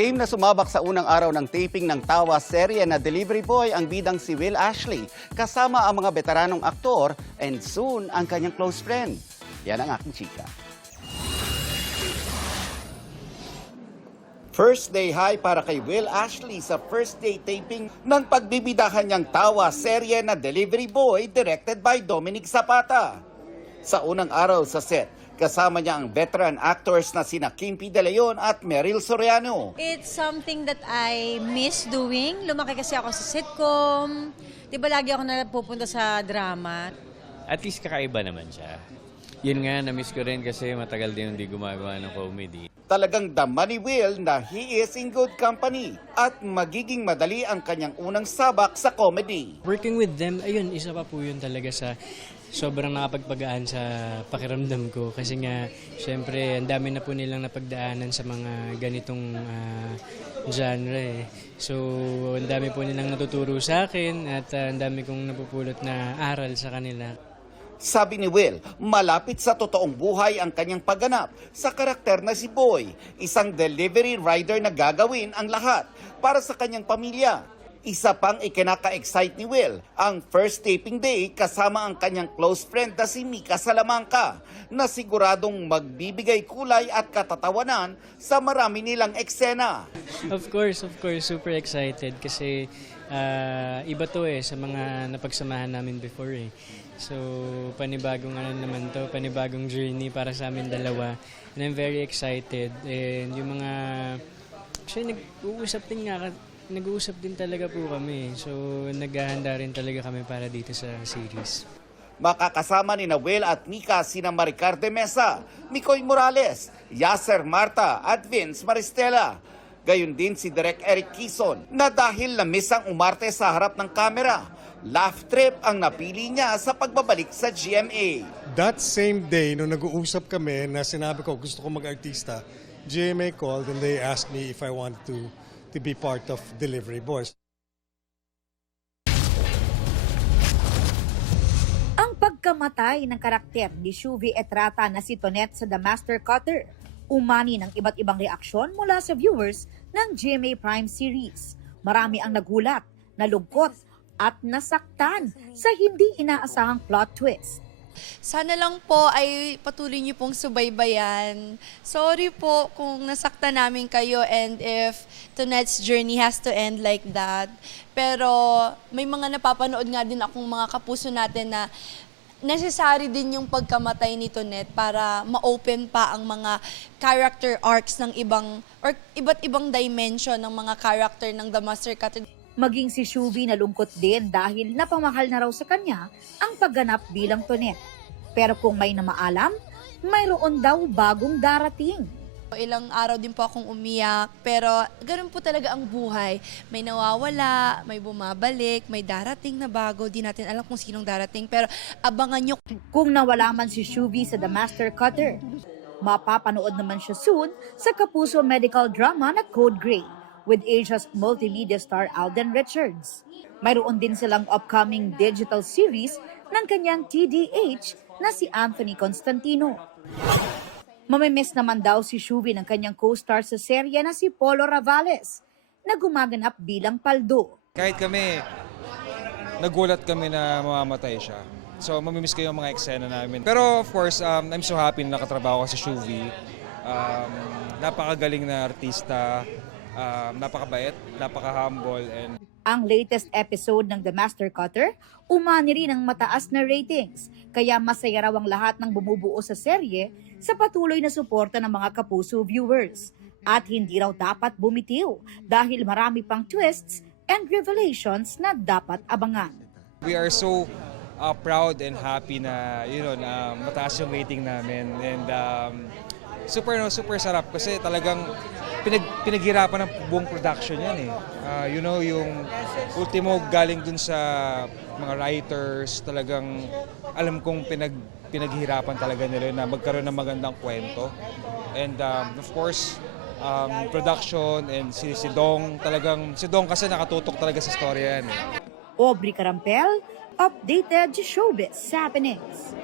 Game na sumabak sa unang araw ng taping ng Tawa serye na Delivery Boy ang bidang si Will Ashley, kasama ang mga veteranong aktor and soon ang kanyang close friend. Yan ang aking chika. First day high para kay Will Ashley sa first day taping ng pagbibidahan niyang Tawa serye na Delivery Boy directed by Dominic Zapata. Sa unang araw sa set, kasama niya ang veteran actors na sina Kimpi De Leon at Meryl Soriano. It's something that I miss doing. Lumaki kasi ako sa sitcom. Di ba lagi ako napupunta sa drama? At least kakaiba naman siya. Yun nga, na-miss ko rin kasi matagal din hindi gumagawa ng comedy. Talagang dama ni Will na he is in good company at magiging madali ang kanyang unang sabak sa comedy. Working with them, ayun, isa pa po yun talaga sa sobrang nakapagpagaan sa pakiramdam ko. Kasi nga, syempre, ang dami na po nilang napagdaanan sa mga ganitong genre eh. So, ang dami po nilang natuturo sa akin at ang dami kong napupulot na aral sa kanila. Sabi ni Will, malapit sa totoong buhay ang kanyang pagganap sa karakter na si Boy, isang delivery rider na gagawin ang lahat para sa kanyang pamilya. Isa pang ikinaka-excite ni Will, ang first taping day kasama ang kanyang close friend na si Mika Salamanca, na siguradong magbibigay kulay at katatawanan sa marami nilang eksena. Of course, super excited kasi iba to eh sa mga napagsamahan namin before eh. So, panibagong naman to, panibagong journey para sa amin dalawa. And I'm very excited. And yung mga, actually nag-uusap din talaga po kami. So, naghahanda rin talaga kami para dito sa series. Makakasama ni Will at Mika sina Maricar de Mesa, Mikoy Morales, Yasser Marta at Vince Maristela. Gayon din si Direk Eric Quizon na dahil na-miss ang umarte sa harap ng kamera, laugh trip ang napili niya sa pagbabalik sa GMA. That same day, nung nag-uusap kami na sinabi ko gusto ko mag-artista, GMA called and they asked me if I wanted to be part of Delivery Boys. Ang pagkamatay ng karakter ni Shuvi Etrata na si Tonette sa The Master Cutter, umani ng iba't ibang reaksyon mula sa viewers ng GMA Prime series. Marami ang nagulat, nalungkot at nasaktan sa hindi inaasahang plot twist. Sana lang po ay patuloy niyo pong subaybayan. Sorry po kung nasaktan namin kayo and if tonight's journey has to end like that. Pero may mga napapanood nga din akong mga kapuso natin na necessary din yung pagkamatay ni Tonette para ma-open pa ang mga character arcs ng iba't ibang dimension ng mga character ng The Master Cutter. Maging si Shuvi nalungkot din dahil napamahal na raw sa kanya ang pagganap bilang Tonette. Pero kung may namaalam, mayroon daw bagong darating. Ilang araw din po akong umiyak, pero ganun po talaga ang buhay. May nawawala, may bumabalik, may darating na bago. Di natin alam kung sinong darating, pero abangan nyo. Kung nawala man si Shuvi sa The Master Cutter, mapapanood naman siya soon sa kapuso medical drama na Code Grey with Asia's multimedia star Alden Richards. Mayroon din silang upcoming digital series ng kanyang TDH na si Anthony Constantino. Mamimiss naman daw si Shuvi ng kanyang co-star sa serye na si Polo Ravales na gumaganap bilang Paldo. Kahit kami, nagulat kami na mamamatay siya. So mamimiss ko yung mga eksena namin. Pero of course, I'm so happy na nakatrabaho ko sa Shuvi. Napakagaling na artista. Napakabait, napaka-humble. And ang latest episode ng The Master Cutter, umani rin ang mataas na ratings. Kaya masaya raw ang lahat ng bumubuo sa serye sa patuloy na suporta ng mga kapuso viewers. At hindi raw dapat bumitiw dahil marami pang twists and revelations na dapat abangan. we are so proud and happy na na mataas yung rating namin, and super sarap kasi talagang pinaghirapan ng buong production yan eh. Yung ultimo galing dun sa mga writers, talagang alam kong pinaghirapan talaga nila na magkaroon ng magandang kwento. And of course, production and si Dong, si Dong kasi nakatutok talaga sa storya yan. Aubrey Carampel, updated showbiz happenings.